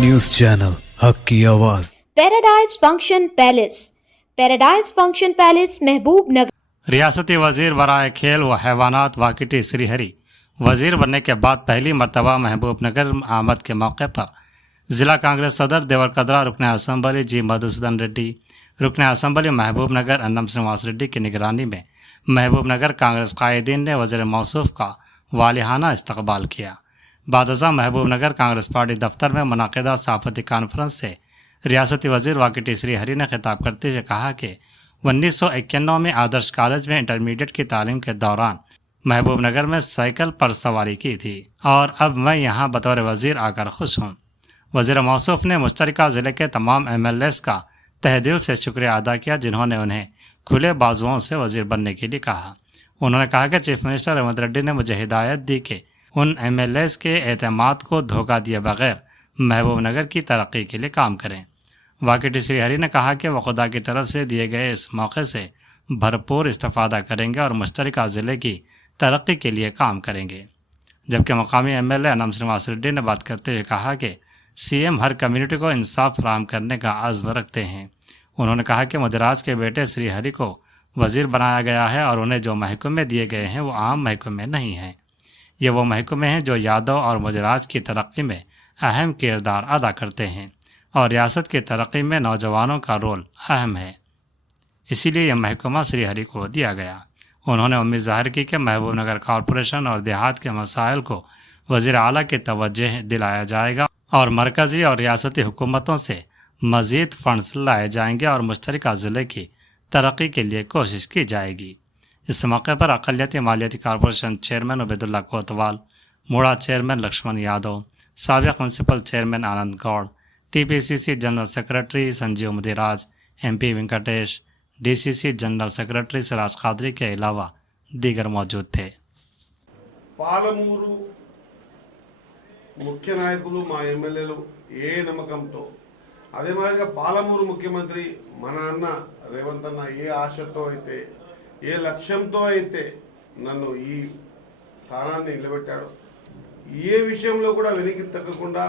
News channel हक की आवाज। पैराडाइज फंक्शन पैलेस महबूब नगर। रियासती वजीर बराए खेल व हैवानात वाकिटी श्रीहरि वजीर बनने के बाद पहली मरतबा महबूब नगर आमद के मौके पर जिला कांग्रेस सदर देवरकद्रा रुकन असम्बली जी मधुसूदन रेड्डी, रुकन असम्बली महबूब नगर अन्नम श्रीनिवास रेड्डी की निगरानी में महबूब नगर कांग्रेस कायदीन ने वज़ीर मौसूफ का वालिहाना इस्तकबाल किया। बादशाह महबूब नगर कांग्रेस पार्टी दफ्तर में मुनाकिदा सहाफती कॉन्फ्रेंस से रियासती वजीर वाकिटी श्रीहरि ने खिताब करते हुए कहा कि 1991 में आदर्श कॉलेज में इंटरमीडिएट की तालीम के दौरान महबूब नगर में साइकिल पर सवारी की थी और अब मैं यहाँ बतौर वजीर आकर खुश हूँ। वज़ीर मौसूफ ने मुश्तरका ज़िले के तमाम MLAs का तहे दिल से शुक्रिया अदा किया जिन्होंने उन्हें खुले बाजुओं से वजीर बनने के लिए कहा। उन्होंने कहा कि चीफ मिनिस्टर रेवंत रेड्डी ने मुझे हिदायत दी कि उन MLAs के एतमाद को धोखा दिए बगैर महबूब नगर की तरक्की के लिए काम करें। वाकिटी श्रीहरि ने कहा कि वह खुदा की तरफ से दिए गए इस मौके से भरपूर इस्तेफादा करेंगे और मुश्तरका ज़िले की तरक्की के लिए काम करेंगे। जबकि मकामी MLA अन्नम श्रीनिवास रेड्डी ने बात करते हुए कहा कि CM हर कम्युनिटी को इंसाफ फराहम करने का अज़्म रखते हैं। उन्होंने कहा कि मुदिराज के बेटे श्रीहरि को वज़ीर बनाया गया है और उन्हें जो महकमे दिए गए हैं वो आम महकमे नहीं हैं। ये वो महकमे हैं जो यादव और मुदिराज की तरक्की में अहम किरदार अदा करते हैं और रियासत की तरक्की में नौजवानों का रोल अहम है, इसीलिए यह महकमा श्रीहरि को दिया गया। उन्होंने उम्मीद ज़ाहिर की कि महबूब नगर कॉरपोरेशन और देहात के मसाइल को वज़ीर आला की तवज्जो दिलाया जाएगा और मरकज़ी और रियासती हुकूमतों से मज़ीद फंड्स लाए जाएंगे और मुश्तरका ज़िले की तरक्की के लिए कोशिश की जाएगी। इस मौके पर अक़लियती मालियाती corporation chairman Ubaidullah Kotwal, MUDA chairman Laxman Yadav, साबिक़ municipal chairman Anand Goud, TPCC general secretary Sanjeev Mudiraj, MP Venkatesh, DCC general secretary Siraj Qadri के अलावा दीगर मौजूद थे। పాలమూరు ముఖ్య నాయకులు మా ఎమ్మెల్యేలు ఏ నమ్మకంతో అదే మాదిరిగా పాలమూరు ముఖ్యమంత్రి మన అన్న రేవంత్ అన్న ఏ ఆశతో అయితే ఏ లక్ష్యంతో అయితే నన్ను ఈ స్థానాన్ని నిలబెట్టాడో ఏ విషయంలో కూడా వెనక్కి తగ్గకుండా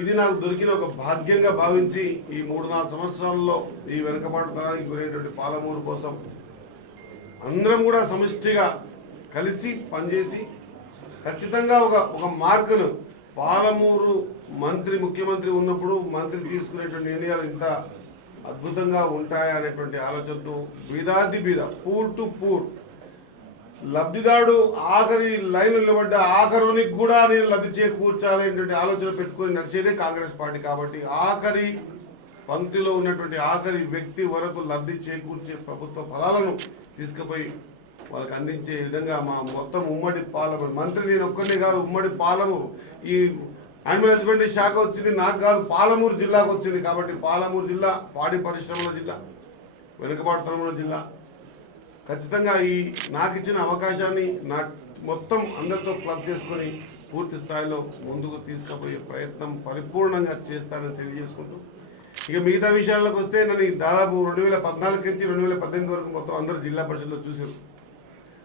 ఇది నాకు దొరికిన ఒక భాగ్యంగా భావించి ఈ 3-4 సంవత్సరాల్లో ఈ వెనుకబాటుతనానికి గురైనటువంటి పాలమూరు కోసం అందరం కూడా సమిష్టిగా కలిసి పనిచేసి ఖచ్చితంగా ఒక మార్కును పాలమూరు ముఖ్యమంత్రి ఉన్నప్పుడు మంత్రి తీసుకునేటువంటి నిర్ణయాలు ఇంత అద్భుతంగా ఉంటాయా అనేటువంటి ఆలోచనతో బీదాది బీద పూర్ టు పూర్ లబ్ధిదారుడు ఆఖరి లైన్ నిలబడ్డ ఆఖరునికి కూడా నేను లబ్ధి చేకూర్చాలనేటువంటి ఆలోచన పెట్టుకొని నడిచేదే కాంగ్రెస్ పార్టీ కాబట్టి ఆఖరి పంక్తిలో ఉన్నటువంటి ఆఖరి వ్యక్తి వరకు లబ్ధి చేకూర్చే ప్రభుత్వ ఫలాలను తీసుకుపోయి వాళ్ళకి అందించే విధంగా మా మొత్తం ఉమ్మడి పాలమూరు మంత్రి నేను ఒక్కనే కాదు ఉమ్మడి పాలమూరు ఈ యానిమల్ హస్బెండరీ శాఖ వచ్చింది నాకు కాదు పాలమూరు జిల్లాకు వచ్చింది కాబట్టి పాలమూరు జిల్లా పాడి పరిశ్రమల జిల్లా వెనుకబాటుతనముల జిల్లా ఖచ్చితంగా ఈ నాకు ఇచ్చిన అవకాశాన్ని నా మొత్తం అందరితో క్లబ్ చేసుకొని పూర్తి స్థాయిలో ముందుకు తీసుకుపోయే ప్రయత్నం పరిపూర్ణంగా చేస్తానని తెలియజేసుకుంటూ ఇక మిగతా విషయాలకు వస్తే నన్ను దాదాపు 2014 నుంచి 2018 వరకు మొత్తం అందరూ జిల్లా పరిషత్లో చూశారు.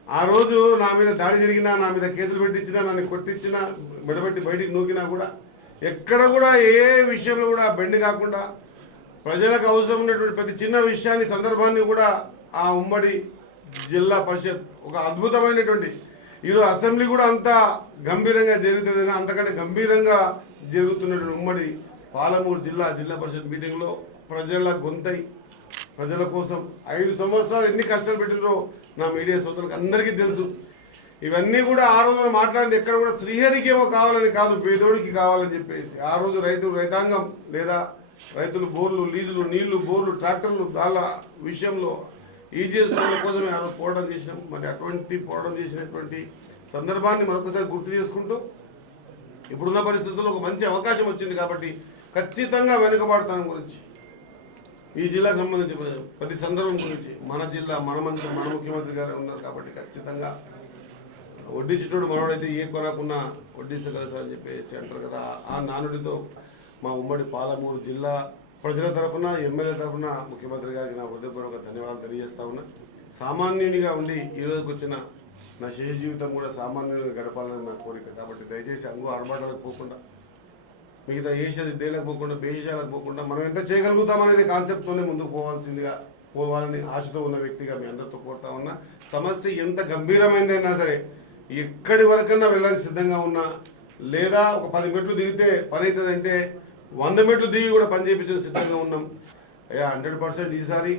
ఆ రోజు నా మీద దాడి జరిగినా నా మీద కేసులు పెట్టించినా నన్ను కొట్టించినా బెడబెట్టి బయటికి నూకినా కూడా ఎక్కడ కూడా ఏ విషయంలో కూడా బెండ్ కాకుండా ప్రజలకు అవసరం ఉన్నటువంటి ప్రతి చిన్న విషయాన్ని సందర్భాన్ని కూడా ఆ ఉమ్మడి జిల్లా పరిషత్ ఒక అద్భుతమైనటువంటి ఈరోజు అసెంబ్లీ కూడా అంత గంభీరంగా జరుగుతుంది అంతకంటే గంభీరంగా జరుగుతున్నటువంటి ఉమ్మడి పాలమూరు జిల్లా పరిషత్ మీటింగ్లో ప్రజల గొంతై ప్రజల కోసం 5 సంవత్సరాలు ఎన్ని కష్టాలు పెట్టినో నా మీడియా సోదరులకు అందరికీ తెలుసు. ఇవన్నీ కూడా ఆ రోజు మాట్లాడి ఎక్కడ కూడా శ్రీహరికి ఏమో కావాలని కాదు పేదోడికి కావాలని చెప్పేసి ఆ రోజు రైతాంగం లేదా రైతులు బోర్లు లీజులు నీళ్లు బోర్లు ట్రాక్టర్లు దాళ్ళ విషయంలో చేసుకోవడం కోసమే ఆ రోజు పోరాటం చేసినాం. మరి అటువంటి పోరాటం చేసినటువంటి సందర్భాన్ని మరొకసారి గుర్తు చేసుకుంటూ ఇప్పుడున్న పరిస్థితుల్లో ఒక మంచి అవకాశం వచ్చింది కాబట్టి ఖచ్చితంగా వెనుకబాటుతనం గురించి ఈ జిల్లాకు సంబంధించి ప్రతి సందర్భం గురించి మన జిల్లా మన ముఖ్యమంత్రి గారు ఉన్నారు కాబట్టి ఖచ్చితంగా వడ్డించుటోడు మనోడైతే ఏ కొరకున్నా వడ్డిస్తగలసారని చెప్పేసి అంటారు కదా. ఆ నానుడితో మా ఉమ్మడి పాలమూరు జిల్లా ప్రజల తరఫున ఎమ్మెల్యే తరఫున ముఖ్యమంత్రి గారికి నా హృదయపూర్వక ధన్యవాదాలు తెలియజేస్తా ఉన్నా. సామాన్యునిగా ఉండి ఈ రోజుకి వచ్చిన నా శేష జీవితం కూడా సామాన్యునిగా గడపాలని నా కోరిక కాబట్టి దయచేసి అంగు ఆర్భాటాలకు పోకుండా మిగతా ఏషియా దేలకు పోకుండా బేషాలకు పోకుండా మనం ఎంత చేయగలుగుతాం అనేది కాన్సెప్ట్తోనే ముందుకు పోవాలని ఆశతో ఉన్న వ్యక్తిగా మీ అందరితో కోరుతా ఉన్నా. సమస్య ఎంత గంభీరమైందైనా సరే ఎక్కడి వరకన్నా వెళ్ళడానికి సిద్ధంగా ఉన్నా, లేదా ఒక 10 మెట్లు దిగితే పని అవుతుందంటే 100 మెట్లు దిగి కూడా పని చేయించడానికి సిద్ధంగా ఉన్నాం. 100% ఈసారి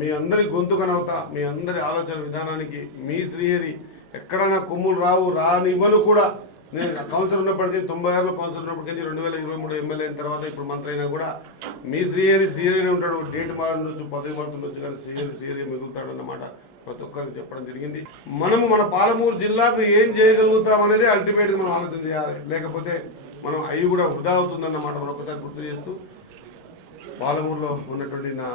మీ అందరి గొంతుకనవుతా, మీ అందరి ఆలోచన విధానానికి మీ శ్రీహరి ఎక్కడైనా కొమ్ములు రానివ్వను కూడా. నేను కౌన్సిలర్ ఉన్నప్పటికీ 96లో కౌన్సిలర్ ఉన్నప్పటికీ 2023 ఎమ్మెల్యే అయిన తర్వాత ఇప్పుడు మంత్రి అయినా కూడా మీ శ్రీహరినే ఉంటాడు. డేట్ మారుండొచ్చు, పదవి మారుతుండొచ్చు, కానీ శ్రీహరి మిగులుతాడు అన్నమాట ప్రతి ఒక్కరికి చెప్పడం జరిగింది. మనము మన పాలమూరు జిల్లాకు ఏం చేయగలుగుతాం అనేది అల్టిమేట్గా మనం ఆలోచన చేయాలి. లేకపోతే మనం అవి కూడా వృధా అవుతుందన్నమాట మరొకసారి గుర్తు చేస్తూ, పాలమూరులో ఉన్నటువంటి నా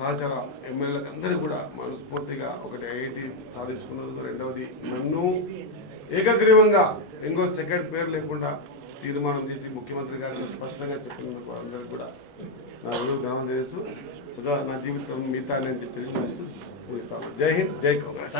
సహచర ఎమ్మెల్యేలకు అందరికీ కూడా మనస్ఫూర్తిగా ఒకటి ఐఐటి సాధించుకున్నందుకు, రెండవది నన్ను ఏకగ్రీవంగా ఇంకో సెకండ్ పేరు లేకుండా తీర్మానం చేసి ముఖ్యమంత్రి గారికి స్పష్టంగా చెప్పినందుకు అందరికీ కూడా నా విలువ ధనం చేస్తూ సదా నా జీవితం మిగతా నేను తెలియజేస్తూ ముగిస్తాను. జై హింద్, జై కాంగ్రెస్.